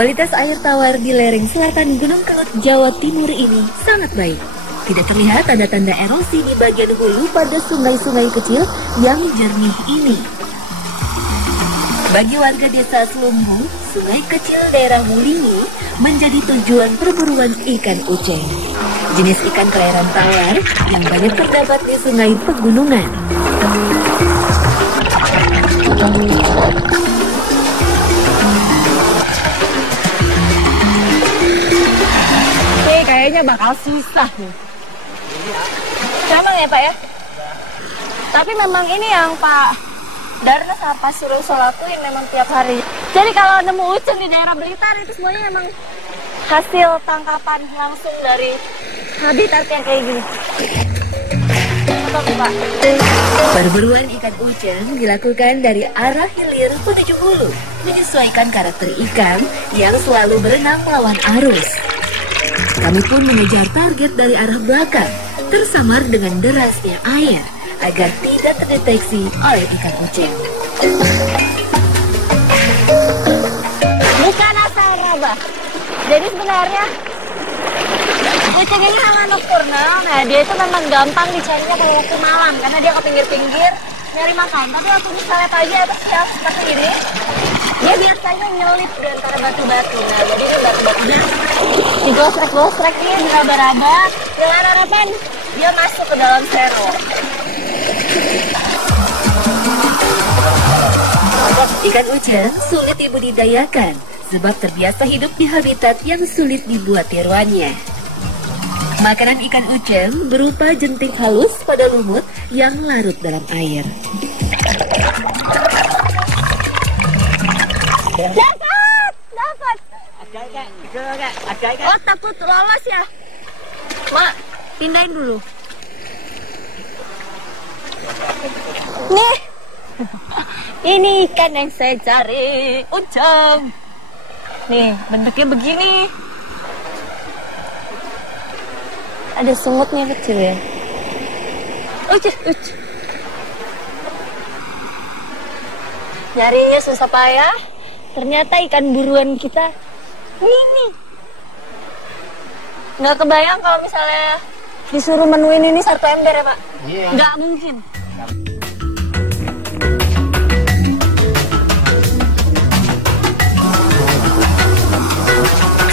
Kualitas air tawar di lereng selatan Gunung Kelut, Jawa Timur ini sangat baik. Tidak terlihat tanda-tanda erosi di bagian hulu pada sungai-sungai kecil yang jernih ini. Bagi warga desa Selumbu, sungai kecil daerah Wulingi menjadi tujuan perburuan ikan uceng. Jenis ikan kelahiran tawar yang banyak terdapat di sungai pegunungan. Kayaknya bakal susah nih. Memang ya Pak ya? Tapi memang ini yang Pak Darna sama Pak Suroso lakuin memang tiap hari. Jadi kalau nemu uceng di daerah Blitar itu semuanya memang hasil tangkapan langsung dari habitat yang kayak gini. Betul Pak. Perburuan ikan uceng dilakukan dari arah hilir menuju hulu, menyesuaikan karakter ikan yang selalu berenang melawan arus. Kami pun mengejar target dari arah belakang, tersamar dengan derasnya air, agar tidak terdeteksi oleh ikan uceng. Bukan asal raba. Jadi sebenarnya uceng ini hewan nokturnal. Nah dia itu memang gampang dicarinya kalau waktu malam, karena dia ke pinggir-pinggir nyari makan. Tapi waktu misalnya pagi atau siang seperti ini, dia biasanya nyelip di antara batu-batu. Nah jadi ini batu-batunya digosrek-gosrek nih, diraba-raba. Dengan harapan dia masuk ke dalam sero. Ikan uceng sulit dibudidayakan sebab terbiasa hidup di habitat yang sulit dibuat tiruannya. Makanan ikan uceng berupa jentik halus pada lumut yang larut dalam air. Dapat! Oh takut lolos ya? Mak, pindahin dulu. Nih, ini ikan yang saya cari, uceng. Nih, bentuknya begini. Ada sumutnya kecil ya. Nyarinya susah payah. Ternyata ikan buruan kita ini. Nggak kebayang kalau misalnya disuruh menuin ini satu ember ya Pak? Iya. Nggak mungkin.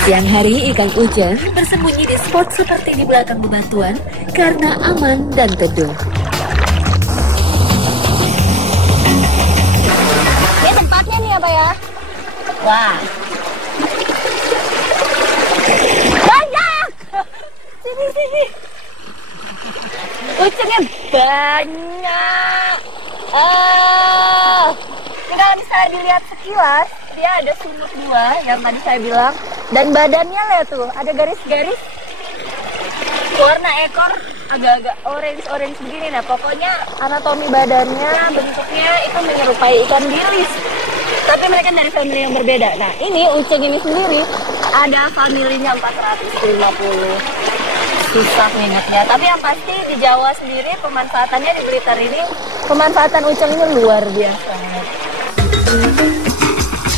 Siang hari ikan uceng bersembunyi di spot seperti di belakang bebatuan karena aman dan teduh. Ini tempatnya nih ya Pak ya? Wah. Banyak! Sini. Ucengnya banyak. Kalau misalnya dilihat sekilas, dia ada sumut dua yang tadi saya bilang. Dan badannya lihat tuh, ada garis-garis. Warna ekor agak-agak orange begini. Nah pokoknya anatomi badannya, bentuknya itu menyerupai ikan bilis. Tapi mereka dari family yang berbeda. Nah ini uceng ini sendiri ada familinya 450. Susah ingatnya. Tapi yang pasti di Jawa sendiri pemanfaatannya di Blitar ini, pemanfaatan uceng ini luar biasa.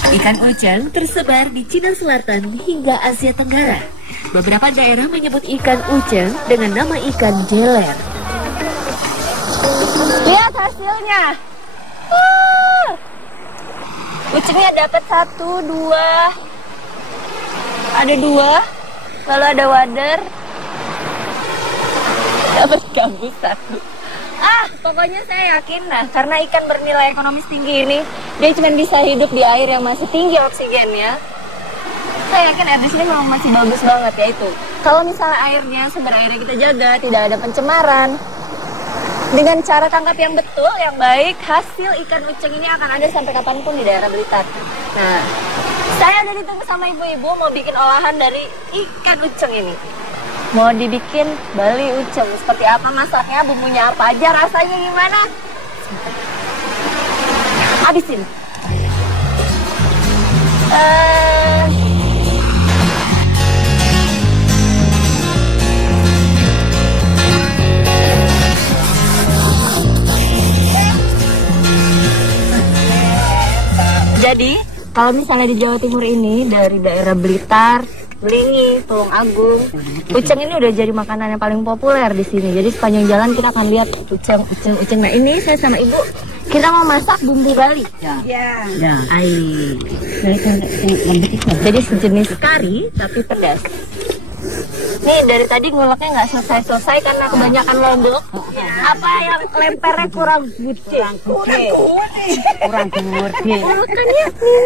Ikan uceng tersebar di Cina Selatan hingga Asia Tenggara. Beberapa daerah menyebut ikan uceng dengan nama ikan jeler. Lihat hasilnya. Ucengnya dapat 1, 2. Ada 2. Lalu ada wader. Dapat gabus 1. Pokoknya saya yakin karena ikan bernilai ekonomis tinggi ini, dia cuma bisa hidup di air yang masih tinggi oksigennya. Saya yakin air di sini memang masih bagus banget ya itu. Kalau misalnya sumber airnya kita jaga, tidak ada pencemaran, dengan cara tangkap yang betul, yang baik, hasil ikan uceng ini akan ada sampai kapanpun di daerah Blitar. Nah, saya udah ditunggu sama ibu-ibu mau bikin olahan dari ikan uceng ini. Mau dibikin Bali uceng, seperti apa masaknya, bumbunya apa aja, rasanya gimana? Habisin. Jadi Kalau misalnya di Jawa Timur ini dari daerah Blitar, Belingi, Tulung Agung, uceng ini udah jadi makanan yang paling populer di sini. Jadi sepanjang jalan kita akan lihat uceng. Nah ini saya sama ibu kita mau masak bumbu Bali. Ya. Jadi sejenis kari tapi pedas. Nih dari tadi nguleknya nggak selesai karena kebanyakan lombok. Apa yang lempernya kurang gede? Kurang gede. Makannya ini.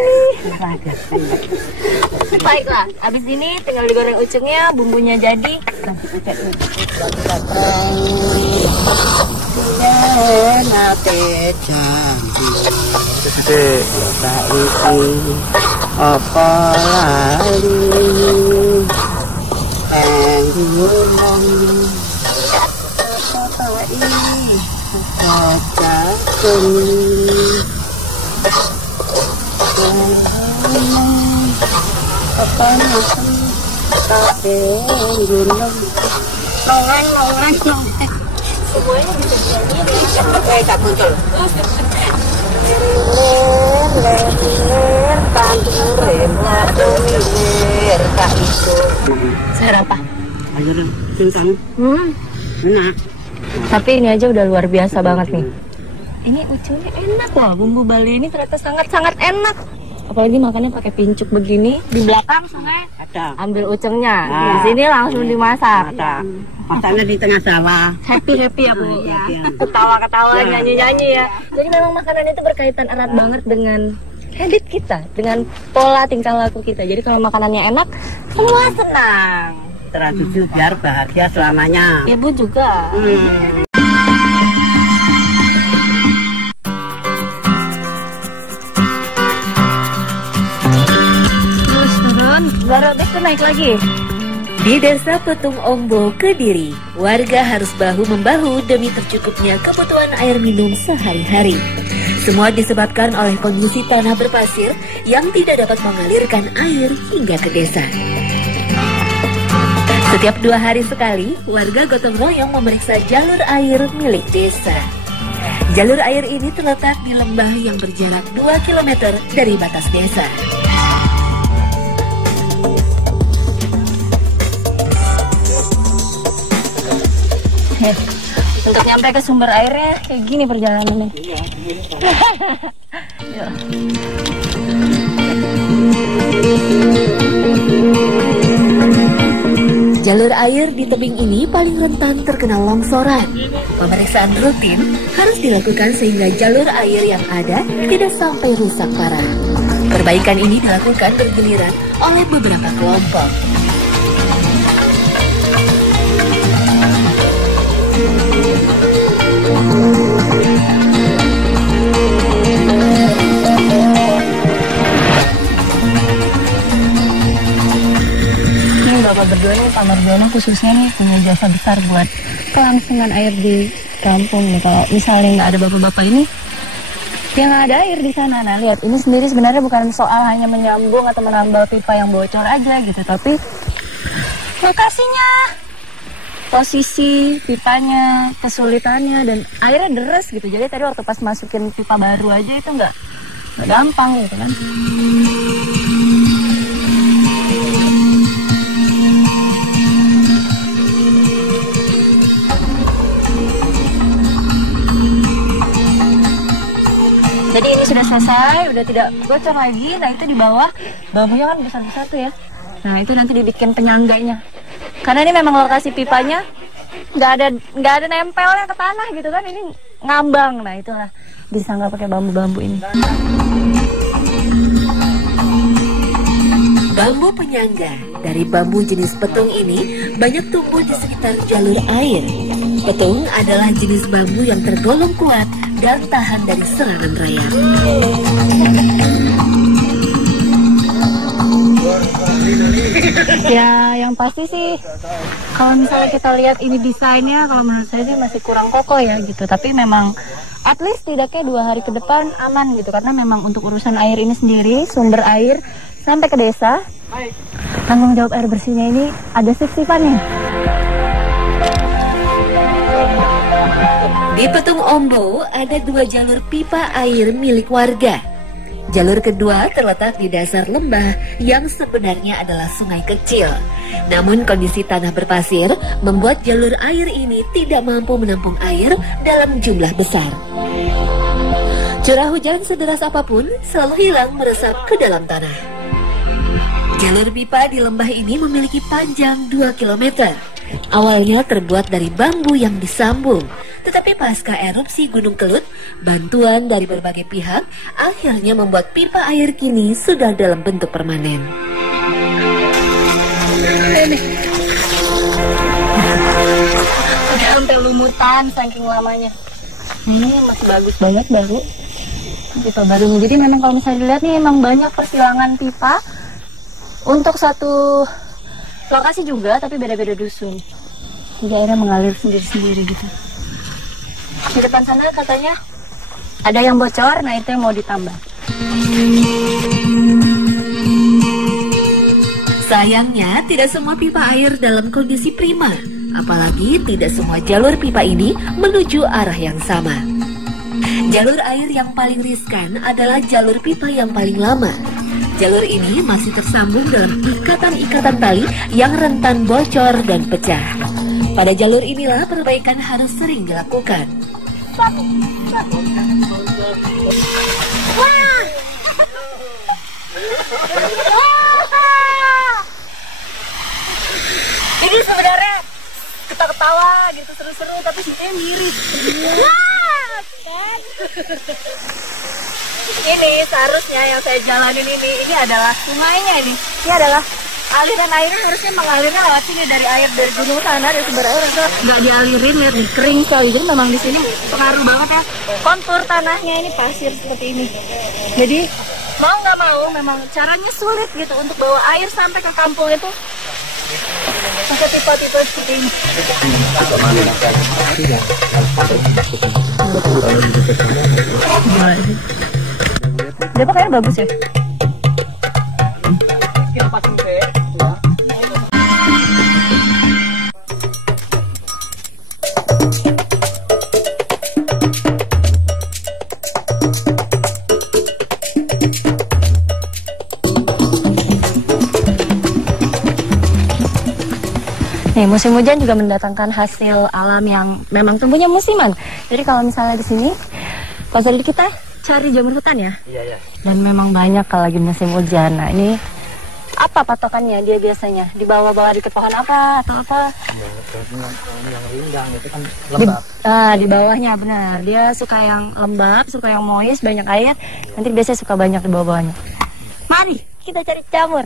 Baiklah, abis ini tinggal digoreng ucengnya, bumbunya jadi. Apa Semuanya bisa kayak tak muncul. sayur apa? Sayur singkong. Enak. Tapi ini aja udah luar biasa banget nih. Ini ucengnya enak loh, bumbu Bali ini ternyata sangat-sangat enak. Apalagi makannya pakai pincuk begini, di belakang sungai Ada. ambil ucengnya, di sini langsung dimasak. Ada. Masaknya di tengah sawah. Happy ya Bu, Happy. ketawa-ketawa, nyanyi-nyanyi ya. Jadi memang makanan itu berkaitan erat banget dengan habit kita, dengan pola tingkah laku kita. Jadi kalau makanannya enak, semua senang. Tradisi biar bahagia selamanya. Ibu juga. Terus turun, baru habis itu naik lagi. Di Desa Petung Ombo, Kediri, warga harus bahu-membahu demi tercukupnya kebutuhan air minum sehari-hari. Semua disebabkan oleh kondisi tanah berpasir yang tidak dapat mengalirkan air hingga ke desa. Setiap 2 hari sekali, warga gotong royong memeriksa jalur air milik desa. Jalur air ini terletak di lembah yang berjarak 2 km dari batas desa. Untuk nyampe ke sumber airnya kayak gini perjalanannya. Yuk. Jalur air di tebing ini paling rentan terkena longsoran. Pemeriksaan rutin harus dilakukan sehingga jalur air yang ada tidak sampai rusak parah. Perbaikan ini dilakukan bergiliran oleh beberapa kelompok. Ini Bapak berdua nih, Pak Marjono khususnya nih punya jasa besar buat kelangsungan air di kampung nih. Kalau misalnya nggak ada bapak-bapak ini, ya nggak ada air di sana. Nah lihat, ini sendiri sebenarnya bukan soal hanya menyambung atau menambal pipa yang bocor aja gitu, tapi lokasinya, posisi pipanya, kesulitannya, dan airnya deres gitu. Jadi tadi waktu pas masukin pipa baru aja itu nggak gampang gitu kan. Jadi ini sudah selesai, udah tidak bocor lagi. Nah itu di bawah bambunya kan besar-besar tuh ya. Nah itu nanti dibikin penyangganya. Karena ini memang lokasi pipanya nggak ada nempelnya ke tanah gitu kan. Ini ngambang. Nah itulah disangga pakai bambu-bambu ini. Bambu penyangga dari bambu jenis petung ini banyak tumbuh di sekitar jalur air. Petung adalah jenis bambu yang tergolong kuat dan tahan dari serangan rayap. Ya yang pasti sih kalau misalnya kita lihat ini desainnya, kalau menurut saya sih masih kurang kokoh ya gitu. Tapi memang at least tidaknya 2 hari ke depan aman gitu. Karena memang untuk urusan air ini sendiri, sumber air sampai ke desa, tanggung jawab air bersihnya ini ada sip-sipannya. Di Petung Ombo ada 2 jalur pipa air milik warga. Jalur kedua terletak di dasar lembah yang sebenarnya adalah sungai kecil. Namun kondisi tanah berpasir membuat jalur air ini tidak mampu menampung air dalam jumlah besar. Curah hujan sederas apapun selalu hilang meresap ke dalam tanah. Jalur pipa di lembah ini memiliki panjang 2 km. Awalnya terbuat dari bambu yang disambung, tetapi pasca erupsi Gunung Kelut, bantuan dari berbagai pihak akhirnya membuat pipa air kini sudah dalam bentuk permanen. Udah sampai lumutan saking lamanya. Ini masih bagus banget baru. Pipa baru. Jadi memang kalau misalnya dilihat nih emang banyak persilangan pipa untuk satu lokasi juga, tapi beda-beda dusun. Jadi airnya mengalir sendiri-sendiri gitu. Di depan sana katanya ada yang bocor, nah itu yang mau ditambah. Sayangnya tidak semua pipa air dalam kondisi prima. Apalagi tidak semua jalur pipa ini menuju arah yang sama. Jalur air yang paling riskan adalah jalur pipa yang paling lama. Jalur ini masih tersambung dalam ikatan-ikatan tali yang rentan bocor dan pecah. Pada jalur inilah perbaikan harus sering dilakukan. Ini sebenarnya kita ketawa gitu seru-seru, tapi situnya mirip. Ini seharusnya yang saya jalanin ini adalah sungainya ini. Ini adalah aliran airnya harusnya mengalirnya lewat sini dari air dari gunung sana, dari sumber air itu nggak dialirin ya, kering sekali. Jadi memang di sini pengaruh banget ya. Kontur tanahnya ini pasir seperti ini. Jadi mau nggak mau memang caranya sulit gitu untuk bawa air sampai ke kampung itu. Pakai pipa-pipa seperti ini. Dia pakainya bagus ya. Nih, musim hujan juga mendatangkan hasil alam yang memang tumbuhnya musiman. Jadi kalau misalnya di sini, pas dari kita cari jamur hutan ya. Iya. Dan memang banyak kalau lagi musim hujan. Nah, ini apa patokannya dia biasanya? Dibawa-bawa di pohon apa atau apa? Yang rindang itu kan lembab. Di bawahnya benar. Dia suka yang lembab, suka yang moist, banyak air. Nanti biasanya suka banyak di bawah-bawahnya. Mari kita cari jamur.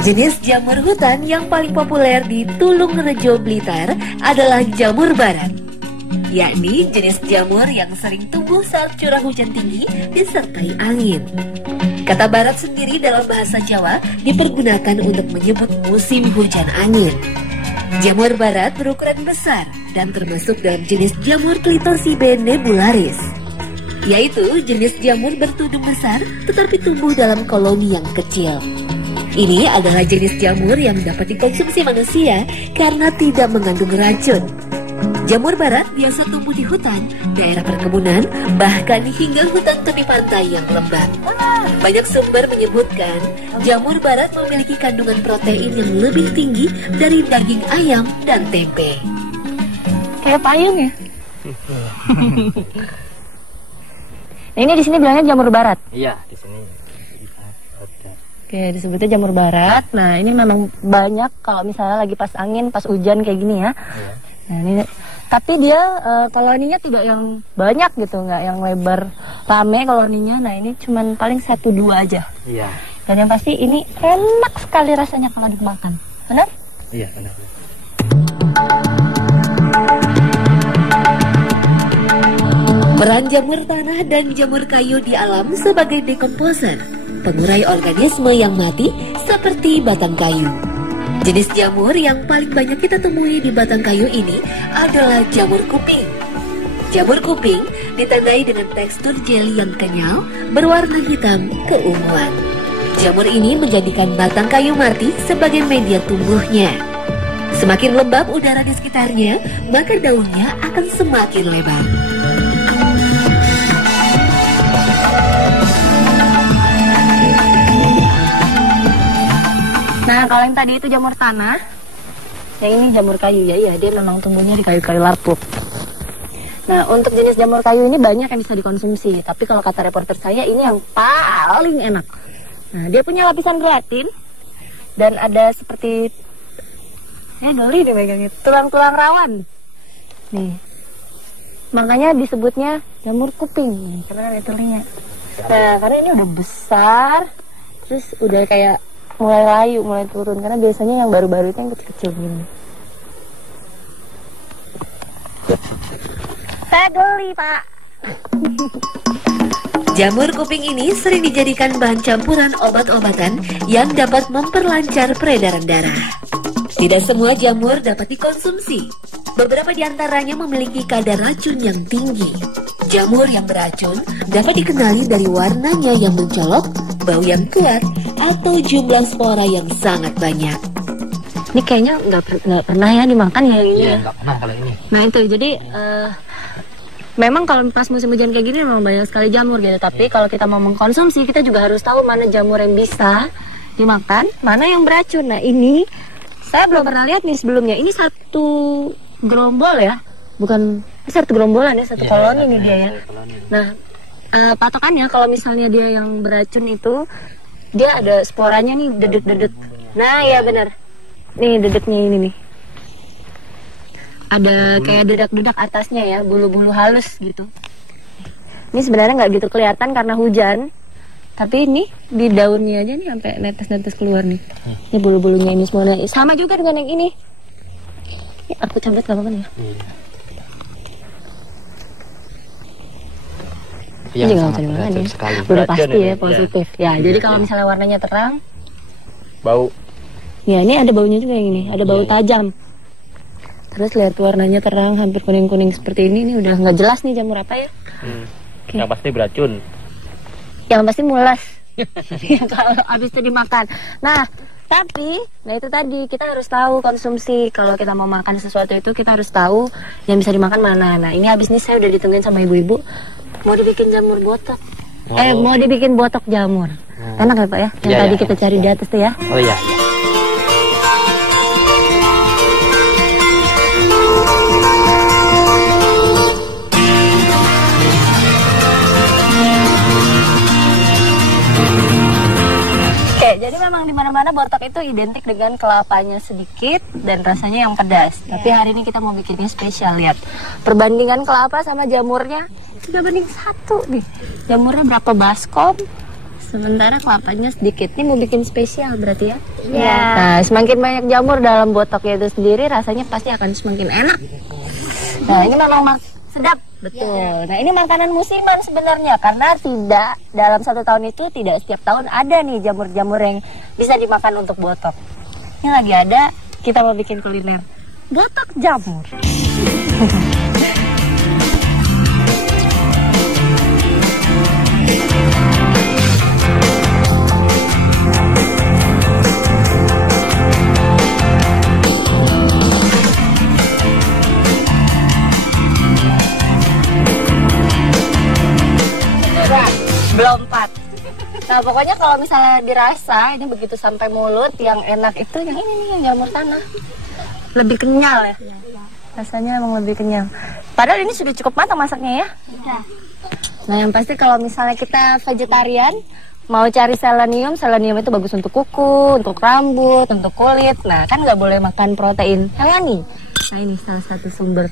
Jenis jamur hutan yang paling populer di Tulungrejo, Blitar adalah jamur barat. Yakni jenis jamur yang sering tumbuh saat curah hujan tinggi disertai angin. Kata barat sendiri dalam bahasa Jawa dipergunakan untuk menyebut musim hujan angin. Jamur barat berukuran besar dan termasuk dalam jenis jamur Clitosibe nebularis, yaitu jenis jamur bertudung besar tetapi tumbuh dalam koloni yang kecil. Ini adalah jenis jamur yang dapat dikonsumsi manusia karena tidak mengandung racun. Jamur barat biasa tumbuh di hutan, daerah perkebunan, bahkan hingga hutan tepi pantai yang lembab. Banyak sumber menyebutkan jamur barat memiliki kandungan protein yang lebih tinggi dari daging ayam dan tempe. Kayak payung ya? Nah, ini di sini bilangnya jamur barat. Iya, di sini. Oke, disebutnya jamur barat. Nah, ini memang banyak kalau misalnya lagi pas angin, pas hujan kayak gini ya. Iya. Nah, ini tapi dia koloninya tidak yang banyak gitu, nggak yang lebar rame koloninya. Nah, ini cuman paling 1-2 aja. Iya. Dan yang pasti ini enak sekali rasanya kalau dimakan. Benar? Iya, benar. Peran jamur tanah dan jamur kayu di alam sebagai dekomposer, pengurai organisme yang mati seperti batang kayu. Jenis jamur yang paling banyak kita temui di batang kayu ini adalah jamur kuping. Jamur kuping ditandai dengan tekstur jeli yang kenyal, berwarna hitam keunguan. Jamur ini menjadikan batang kayu mati sebagai media tumbuhnya. Semakin lembab udara di sekitarnya, maka daunnya akan semakin lebar. yang tadi itu jamur tanah, yang ini jamur kayu ya, iya dia memang tumbuhnya di kayu-kayu lapuk. Nah, untuk jenis jamur kayu ini banyak yang bisa dikonsumsi, tapi kalau kata reporter saya ini yang paling enak. Nah, dia punya lapisan gelatin dan ada seperti doli deh megangnya, tulang-tulang rawan. Nih, makanya disebutnya jamur kuping, nih, karena ada tulingnya. Nah, karena ini udah besar, terus udah kayak mulai layu, mulai turun, karena biasanya yang baru-baru itu yang kecil-kecil gini. Saya geli, Pak. Jamur kuping ini sering dijadikan bahan campuran obat-obatan yang dapat memperlancar peredaran darah. Tidak semua jamur dapat dikonsumsi. Beberapa di antaranya memiliki kadar racun yang tinggi. Jamur yang beracun dapat dikenali dari warnanya yang mencolok, bau yang kuat, atau jumlah spora yang sangat banyak. Ini kayaknya nggak pernah ya dimakan ya ini. Iya, nggak pernah kalau ini. Nah itu jadi memang kalau pas musim hujan kayak gini memang banyak sekali jamur gitu. Tapi kalau kita mau mengkonsumsi kita juga harus tahu mana jamur yang bisa dimakan, mana yang beracun. Nah ini saya belum pernah lihat nih sebelumnya. Ini satu gerombol ya, bukan satu gerombolan ya, satu koloni nih dia ya. Nah patokannya kalau misalnya dia yang beracun itu dia ada sporanya nih dedek-dedek. Nah ya benar. Nih dedeknya ini nih. Ada kayak dedak-dedak atasnya ya, bulu-bulu halus gitu. Ini sebenarnya nggak gitu kelihatan karena hujan. Tapi ini di daunnya aja nih sampai netes-netes keluar nih. Ini bulu-bulunya ini semuanya. Sama juga dengan yang ini. Ya, aku cabut gak apa-apa nih ya. Yang Ini sangat nggak beracun ya. sekali. Udah Beracun pasti ini, ya positif. Ya, jadi kalau misalnya warnanya terang, Bau. ya ini ada baunya juga yang ini, ada bau tajam. Terus lihat warnanya terang, hampir kuning-kuning seperti ini udah nggak jelas nih jamur apa ya. Yang pasti beracun. Yang pasti mulas. Ya, kalau habis itu dimakan. Nah itu tadi kita harus tahu konsumsi. Kalau kita mau makan sesuatu itu kita harus tahu yang bisa dimakan mana. Nah ini habis ini saya udah ditungguin sama ibu-ibu mau dibikin jamur botok. Mau dibikin botok jamur. Enak ya Pak ya? Yang tadi kita cari di atas tuh ya. Oh iya. Jadi memang di mana-mana botok itu identik dengan kelapanya sedikit dan rasanya yang pedas. Tapi hari ini kita mau bikinnya spesial. Lihat perbandingan kelapa sama jamurnya 3:1 nih. Jamurnya berapa baskom, sementara kelapanya sedikit. Ini mau bikin spesial berarti ya? Iya. Nah semakin banyak jamur dalam botoknya itu sendiri rasanya pasti akan semakin enak. Nah ini memang sedap. Betul. Nah ini makanan musiman sebenarnya karena tidak dalam 1 tahun itu tidak setiap tahun ada nih jamur-jamur yang bisa dimakan untuk botok. Ini lagi ada, kita mau bikin kuliner botok jamur. Belum 4. Nah pokoknya kalau misalnya dirasa ini begitu sampai mulut yang enak itu yang ini nih yang jamur tanah. Lebih kenyal ya. Rasanya emang lebih kenyal. Padahal ini sudah cukup matang masaknya ya. Nah yang pasti kalau misalnya kita vegetarian mau cari selenium itu bagus untuk kuku, untuk rambut, untuk kulit. Nah kan nggak boleh makan protein hewani. Nah ini salah satu sumber